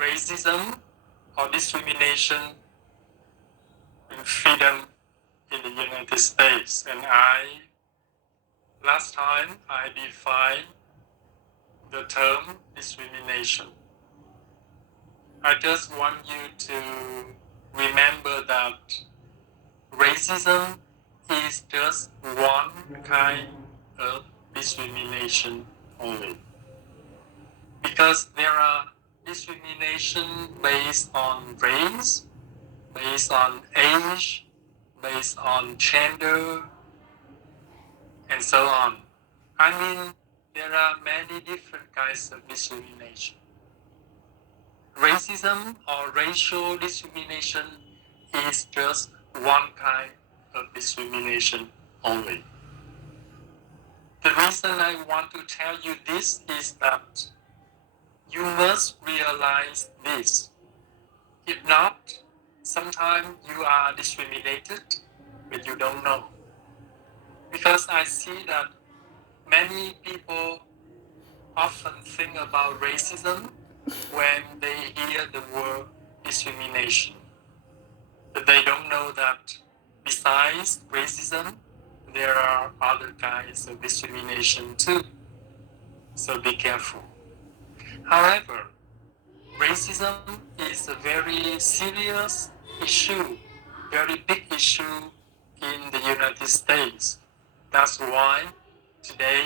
racism or discrimination and freedom in the United States. And last time I defined the term discrimination. I just want you to remember that racism is just one kind of discrimination only. Because there are discrimination based on race, based on age, based on gender, and so on. I mean, there are many different kinds of discrimination. Racism or racial discrimination is just one kind of discrimination only. The reason I want to tell you this is that you must realize this. If not, sometimes you are discriminated, but you don't know. Because I see that many people often think about racism when they hear the word discrimination. But they don't know that besides racism, there are other kinds of discrimination too. So be careful. However, racism is a very serious issue, very big issue in the United States. That's why today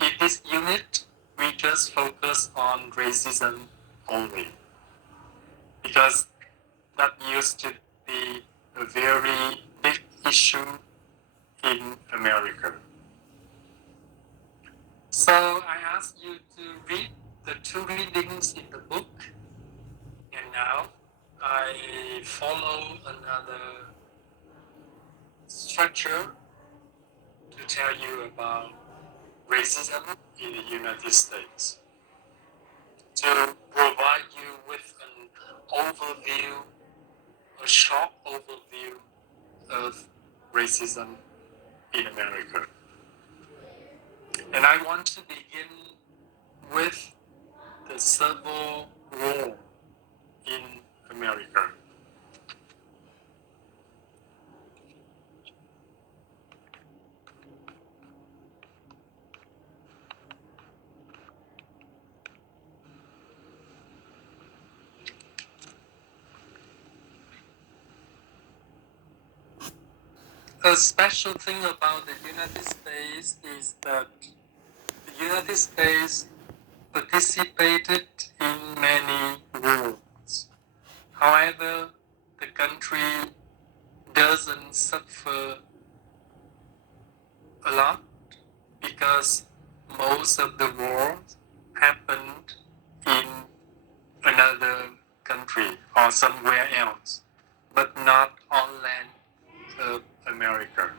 in this unit, we just focus on racism only. Because that used to be a very big issue in America. So I ask you to read the two readings in the book, and now I follow another structure to tell you about racism in the United States. To provide you with an overview, a short overview of racism in America. And I want to begin with the Civil War in America. A special thing about the United States is that the United States participated in many wars. However, the country doesn't suffer a lot because most of the wars happened in another country or somewhere else, but not on land of America.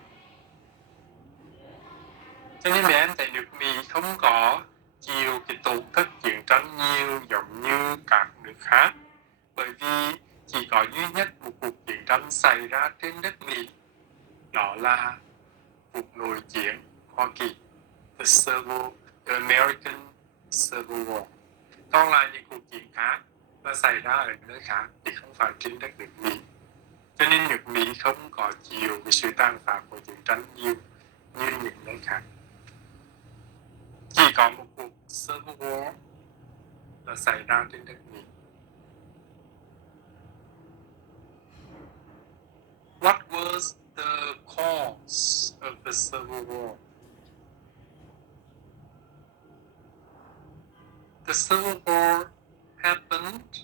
Cho nên em tại nước Mỹ không có chịu cái tổn thất chiến tranh nhiều giống như các nước khác, bởi vì chỉ có duy nhất một cuộc chiến tranh xảy ra trên đất Mỹ, đó là cuộc nội chiến Hoa Kỳ, the American Civil War. Còn lại những cuộc chiến khác là xảy ra ở nơi khác thì không phải trên đất nước Mỹ. Cho nên nước Mỹ không có chịu cái sự tàn phá của chiến tranh nhiều như những nơi khác. Chỉ có một cuộc Civil War là xảy ra trên đất Mỹ. What was the cause of the Civil War? The Civil War happened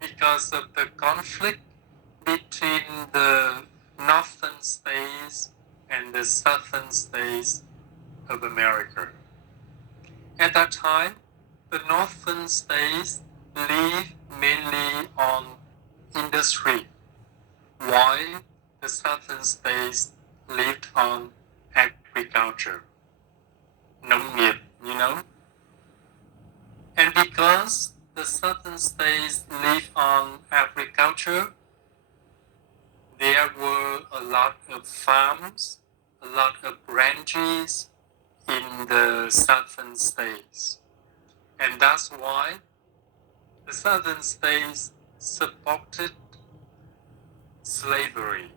because of the conflict between the northern states and the southern states of America. At that time, the northern states lived mainly on industry, while the southern states lived on agriculture, nông nghiệp, you know. And because the southern states live on agriculture, there were a lot of farms, a lot of ranches in the southern states. And that's why The southern states supported slavery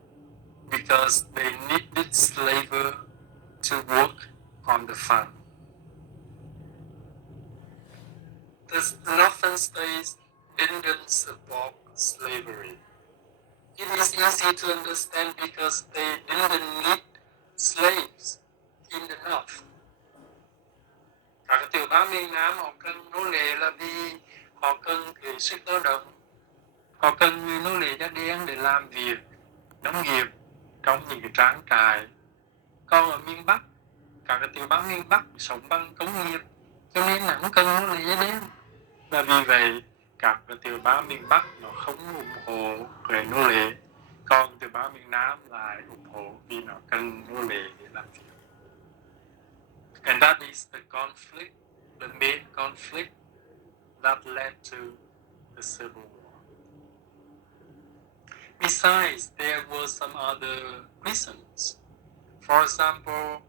because they needed slaves to work on the farm. The northern states didn't support slavery. It is easy to understand because they didn't need slaves in the north. Các tiểu bang miền Nam họ cần nô lệ là vì họ cần cái sức lao động. Họ cần người nô lệ da đen để làm việc nông nghiệp trong những cái trang trại. Còn ở miền Bắc, các cái tiểu bang miền Bắc sống bằng công nghiệp, cho nên là không cần nô lệ da đen. Và vì vậy, các cái tiểu bang miền Bắc nó không ủng hộ về nô lệ, còn tiểu bang miền Nam lại ủng hộ vì nó cần nô lệ để làm việc. And that is the conflict, the main conflict that led to the Civil War. Besides, there were some other reasons. For example,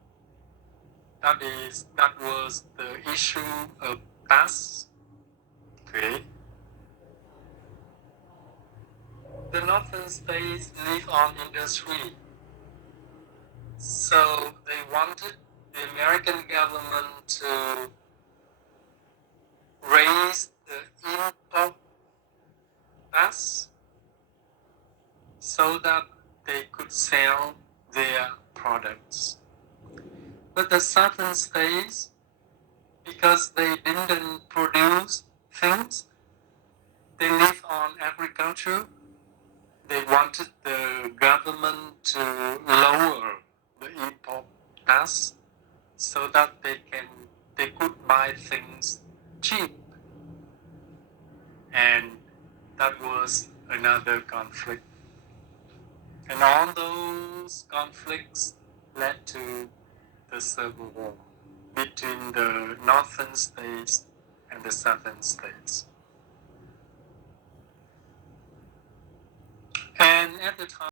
that was the issue of tax. Okay. The northern states live on industry, so they wanted the American government to raise the import tax so that they could sell their products. But the southern states, because they didn't produce things, they live on agriculture. They wanted the government to lower the import tax so that they could buy things cheap. And that was another conflict. And all those conflicts led to the Civil War between the northern states and the southern states. And at the time,